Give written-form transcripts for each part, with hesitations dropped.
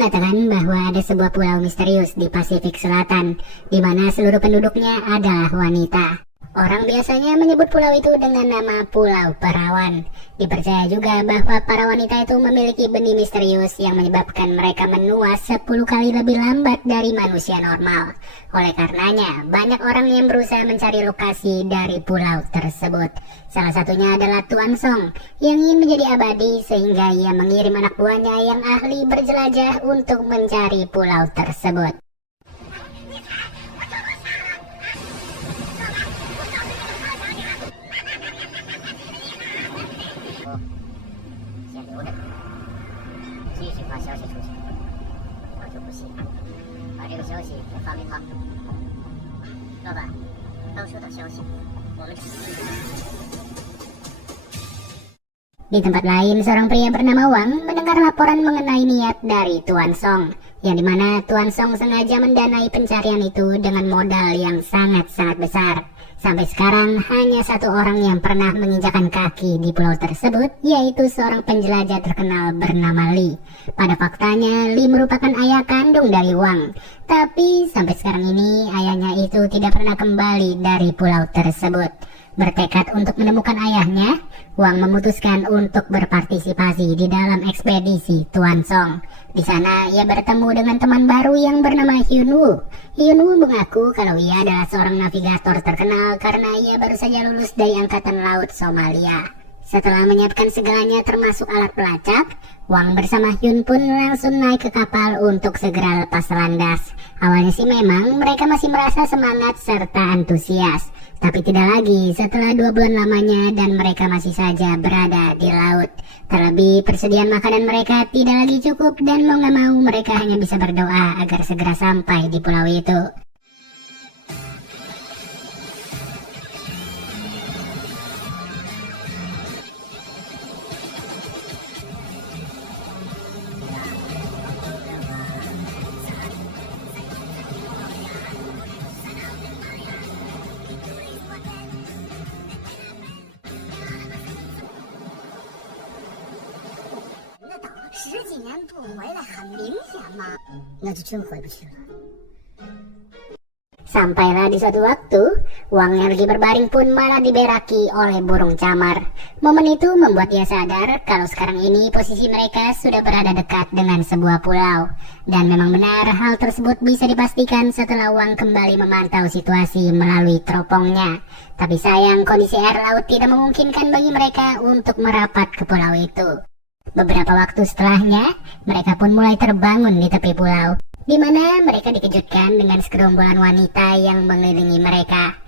mengatakan bahwa ada sebuah pulau misterius di Pasifik Selatan, di mana seluruh penduduknya adalah wanita. Orang biasanya menyebut pulau itu dengan nama Pulau Perawan. Dipercaya juga bahwa para wanita itu memiliki benih misterius yang menyebabkan mereka menua 10 kali lebih lambat dari manusia normal. Oleh karenanya, banyak orang yang berusaha mencari lokasi dari pulau tersebut. Salah satunya adalah Tuan Song, yang ingin menjadi abadi sehingga ia mengirim anak buahnya yang ahli berjelajah untuk mencari pulau tersebut. Di tempat lain, seorang pria bernama Wang mendengar laporan mengenai niat dari Tuan Song, yang dimana Tuan Song sengaja mendanai pencarian itu dengan modal yang sangat-sangat besar. Sampai sekarang, hanya satu orang yang pernah menginjakan kaki di pulau tersebut, yaitu seorang penjelajah terkenal bernama Li. Pada faktanya, Li merupakan ayah kandung dari Wang. Tapi, sampai sekarang ini, ayahnya itu tidak pernah kembali dari pulau tersebut. Bertekad untuk menemukan ayahnya, Wang memutuskan untuk berpartisipasi di dalam ekspedisi Tuan Song. Di sana ia bertemu dengan teman baru yang bernama Hyun Woo. Hyun Woo mengaku kalau ia adalah seorang navigator terkenal karena ia baru saja lulus dari Angkatan Laut Somalia. Setelah menyiapkan segalanya termasuk alat pelacak, Wang bersama Hyun pun langsung naik ke kapal untuk segera lepas landas. Awalnya sih memang mereka masih merasa semangat serta antusias. Tapi tidak lagi setelah 2 bulan lamanya dan mereka masih saja berada di laut. Terlebih persediaan makanan mereka tidak lagi cukup dan mau gak mau mereka hanya bisa berdoa agar segera sampai di pulau itu. Sampailah di suatu waktu, Wang yang lagi berbaring pun malah diberaki oleh burung camar. Momen itu membuat ia sadar kalau sekarang ini posisi mereka sudah berada dekat dengan sebuah pulau. Dan memang benar hal tersebut bisa dipastikan setelah Wang kembali memantau situasi melalui teropongnya. Tapi sayang kondisi air laut tidak memungkinkan bagi mereka untuk merapat ke pulau itu. Beberapa waktu setelahnya, mereka pun mulai terbangun di tepi pulau, di mana mereka dikejutkan dengan segerombolan wanita yang mengelilingi mereka.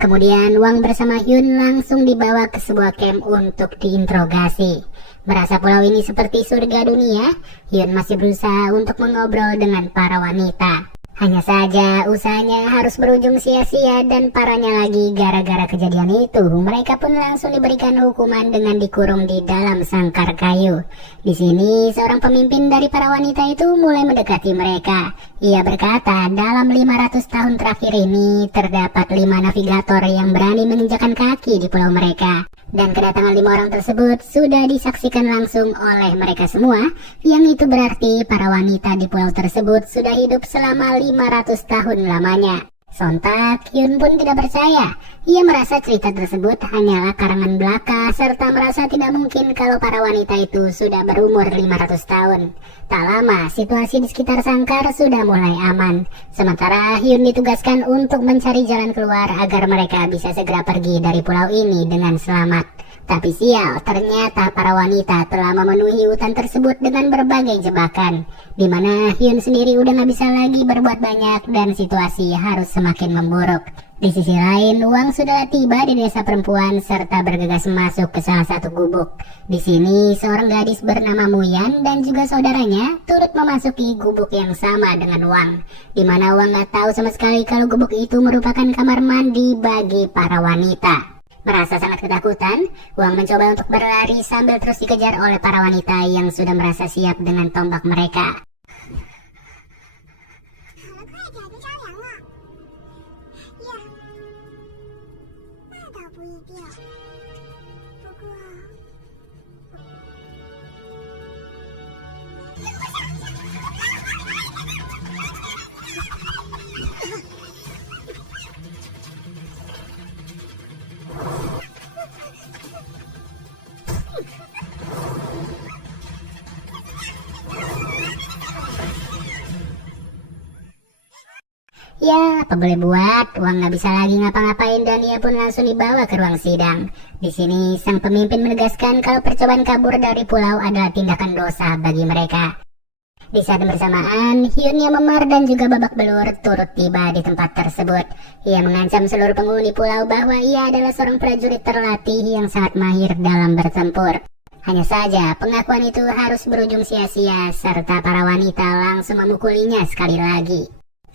Kemudian Wang bersama Hyun langsung dibawa ke sebuah camp untuk diinterogasi. Merasa pulau ini seperti surga dunia, Hyun masih berusaha untuk mengobrol dengan para wanita. Hanya saja usahanya harus berujung sia-sia dan parahnya lagi gara-gara kejadian itu, mereka pun langsung diberikan hukuman dengan dikurung di dalam sangkar kayu. Di sini seorang pemimpin dari para wanita itu mulai mendekati mereka. Ia berkata dalam 500 tahun terakhir ini terdapat 5 navigator yang berani menginjakan kaki di pulau mereka. Dan kedatangan 5 orang tersebut sudah disaksikan langsung oleh mereka semua, yang itu berarti para wanita di pulau tersebut sudah hidup selama 500 tahun lamanya. Sontak, Hyun pun tidak percaya. Ia merasa cerita tersebut hanyalah karangan belaka serta merasa tidak mungkin kalau para wanita itu sudah berumur 500 tahun. Tak lama, situasi di sekitar sangkar sudah mulai aman. Sementara Hyun ditugaskan untuk mencari jalan keluar agar mereka bisa segera pergi dari pulau ini dengan selamat. Tapi sial, ternyata para wanita telah memenuhi hutan tersebut dengan berbagai jebakan, di mana Hyun sendiri udah gak bisa lagi berbuat banyak dan situasi harus semakin memburuk. Di sisi lain, Wang sudah tiba di desa perempuan serta bergegas masuk ke salah satu gubuk. Di sini, seorang gadis bernama Muyan dan juga saudaranya turut memasuki gubuk yang sama dengan Wang, di mana Wang gak tahu sama sekali kalau gubuk itu merupakan kamar mandi bagi para wanita. Merasa sangat ketakutan, Wang mencoba untuk berlari sambil terus dikejar oleh para wanita yang sudah merasa siap dengan tombak mereka. Ya, apa boleh buat, Wang nggak bisa lagi ngapa-ngapain dan ia pun langsung dibawa ke ruang sidang. Di sini, sang pemimpin menegaskan kalau percobaan kabur dari pulau adalah tindakan dosa bagi mereka. Di saat bersamaan, Hyun yang memar dan juga babak belur turut tiba di tempat tersebut. Ia mengancam seluruh penghuni pulau bahwa ia adalah seorang prajurit terlatih yang sangat mahir dalam bertempur. Hanya saja, pengakuan itu harus berujung sia-sia serta para wanita langsung memukulinya sekali lagi.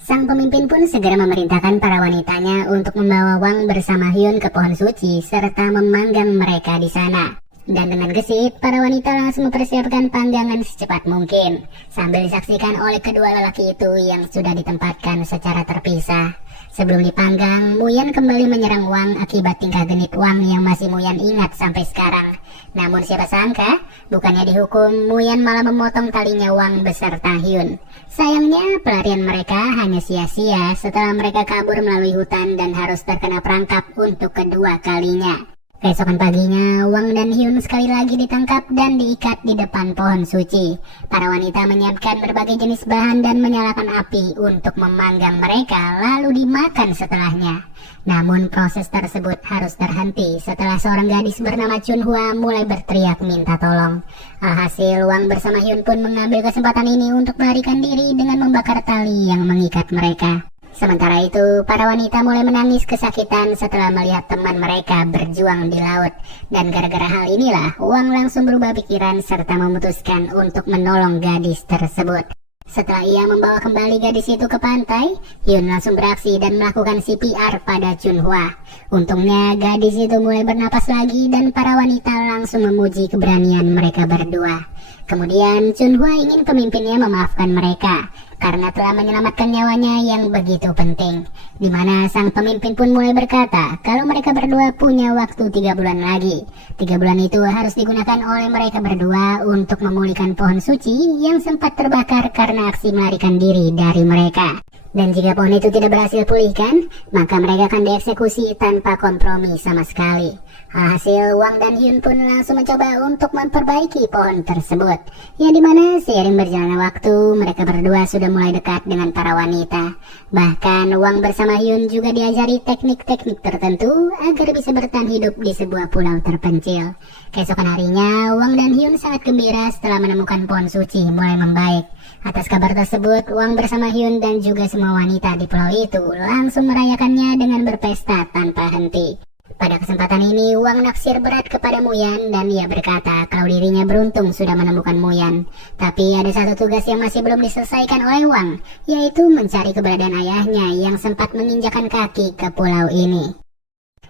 Sang pemimpin pun segera memerintahkan para wanitanya untuk membawa Wang bersama Hyun ke pohon suci serta memanggang mereka di sana. Dan dengan gesit, para wanita langsung mempersiapkan panggangan secepat mungkin, sambil disaksikan oleh kedua lelaki itu yang sudah ditempatkan secara terpisah. Sebelum dipanggang, Muyan kembali menyerang Wang akibat tingkah genit Wang yang masih Muyan ingat sampai sekarang. Namun siapa sangka, bukannya dihukum, Muyan malah memotong talinya Wang beserta Hyun. Sayangnya, pelarian mereka hanya sia-sia setelah mereka kabur melalui hutan dan harus terkena perangkap untuk kedua kalinya. Keesokan paginya, Wang dan Hyun sekali lagi ditangkap dan diikat di depan pohon suci. Para wanita menyiapkan berbagai jenis bahan dan menyalakan api untuk memanggang mereka lalu dimakan setelahnya. Namun proses tersebut harus terhenti setelah seorang gadis bernama Chunhua mulai berteriak minta tolong. Alhasil, Wang bersama Hyun pun mengambil kesempatan ini untuk melarikan diri dengan membakar tali yang mengikat mereka. Sementara itu, para wanita mulai menangis kesakitan setelah melihat teman mereka berjuang di laut. Dan gara-gara hal inilah, Wang langsung berubah pikiran serta memutuskan untuk menolong gadis tersebut. Setelah ia membawa kembali gadis itu ke pantai, Hyun langsung beraksi dan melakukan CPR pada Chunhua. Untungnya, gadis itu mulai bernapas lagi dan para wanita langsung memuji keberanian mereka berdua. Kemudian, Chunhua ingin pemimpinnya memaafkan mereka karena telah menyelamatkan nyawanya yang begitu penting. Di mana sang pemimpin pun mulai berkata kalau mereka berdua punya waktu 3 bulan lagi. 3 bulan itu harus digunakan oleh mereka berdua untuk memulihkan pohon suci yang sempat terbakar karena aksi melarikan diri dari mereka. Dan jika pohon itu tidak berhasil pulihkan, maka mereka akan dieksekusi tanpa kompromi sama sekali. Hasil, Wang dan Hyun pun langsung mencoba untuk memperbaiki pohon tersebut. Yang dimana seiring berjalannya waktu, mereka berdua sudah mulai dekat dengan para wanita. Bahkan Wang bersama Hyun juga diajari teknik-teknik tertentu agar bisa bertahan hidup di sebuah pulau terpencil. Keesokan harinya, Wang dan Hyun sangat gembira setelah menemukan pohon suci mulai membaik. Atas kabar tersebut, Wang bersama Hyun dan juga semua wanita di pulau itu langsung merayakannya dengan berpesta tanpa henti. Pada kesempatan ini, Wang naksir berat kepada Muyan dan ia berkata kalau dirinya beruntung sudah menemukan Muyan. Tapi ada satu tugas yang masih belum diselesaikan oleh Wang, yaitu mencari keberadaan ayahnya yang sempat menginjakan kaki ke pulau ini.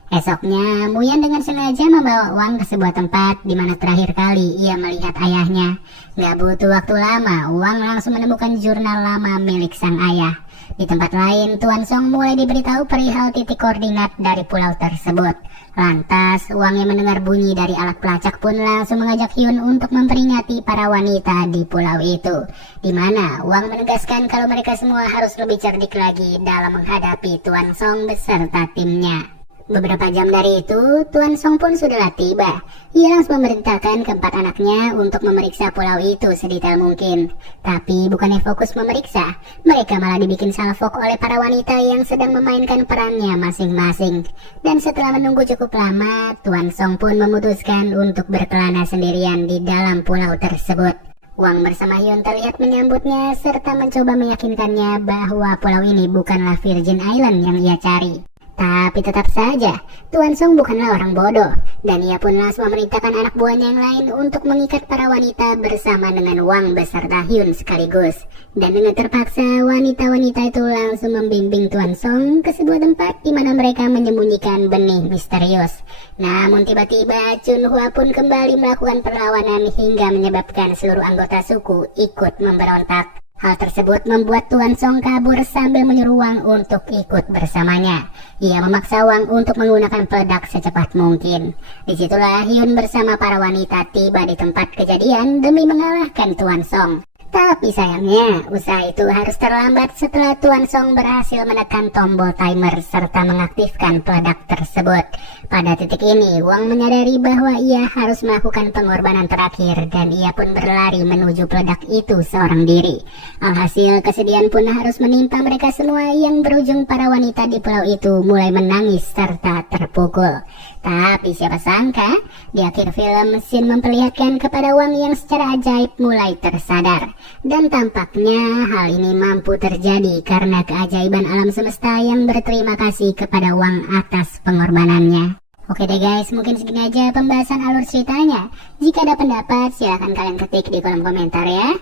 Esoknya, Muyan dengan sengaja membawa Wang ke sebuah tempat di mana terakhir kali ia melihat ayahnya. Gak butuh waktu lama, Wang langsung menemukan jurnal lama milik sang ayah. Di tempat lain, Tuan Song mulai diberitahu perihal titik koordinat dari pulau tersebut. Lantas, Wang yang mendengar bunyi dari alat pelacak pun langsung mengajak Hyun untuk memperingati para wanita di pulau itu. Di mana Wang menegaskan kalau mereka semua harus lebih cerdik lagi dalam menghadapi Tuan Song beserta timnya. Beberapa jam dari itu, Tuan Song pun sudah tiba. Ia langsung memerintahkan keempat anaknya untuk memeriksa pulau itu sedetail mungkin. Tapi bukannya fokus memeriksa, mereka malah dibikin salfok oleh para wanita yang sedang memainkan perannya masing-masing. Dan setelah menunggu cukup lama, Tuan Song pun memutuskan untuk berkelana sendirian di dalam pulau tersebut. Wang bersama Hyun terlihat menyambutnya serta mencoba meyakinkannya bahwa pulau ini bukanlah Virgin Island yang ia cari. Tapi tetap saja, Tuan Song bukanlah orang bodoh. Dan ia pun langsung memerintahkan anak buahnya yang lain untuk mengikat para wanita bersama dengan Wang beserta Hyun sekaligus. Dan dengan terpaksa, wanita-wanita itu langsung membimbing Tuan Song ke sebuah tempat di mana mereka menyembunyikan benih misterius. Namun tiba-tiba Chunhua pun kembali melakukan perlawanan hingga menyebabkan seluruh anggota suku ikut memberontak. Hal tersebut membuat Tuan Song kabur sambil menyuruh Wang untuk ikut bersamanya. Ia memaksa Wang untuk menggunakan peledak secepat mungkin. Disitulah Hyun bersama para wanita tiba di tempat kejadian demi mengalahkan Tuan Song. Tapi sayangnya, usaha itu harus terlambat setelah Tuan Song berhasil menekan tombol timer serta mengaktifkan peledak tersebut. Pada titik ini, Wang menyadari bahwa ia harus melakukan pengorbanan terakhir dan ia pun berlari menuju peledak itu seorang diri. Alhasil, kesedihan pun harus menimpa mereka semua yang berujung para wanita di pulau itu mulai menangis serta terpukul. Tapi siapa sangka, di akhir film Shin memperlihatkan kepada Wang yang secara ajaib mulai tersadar. Dan tampaknya hal ini mampu terjadi karena keajaiban alam semesta yang berterima kasih kepada Wang atas pengorbanannya. Oke deh guys, mungkin segini aja pembahasan alur ceritanya. Jika ada pendapat, silahkan kalian ketik di kolom komentar ya.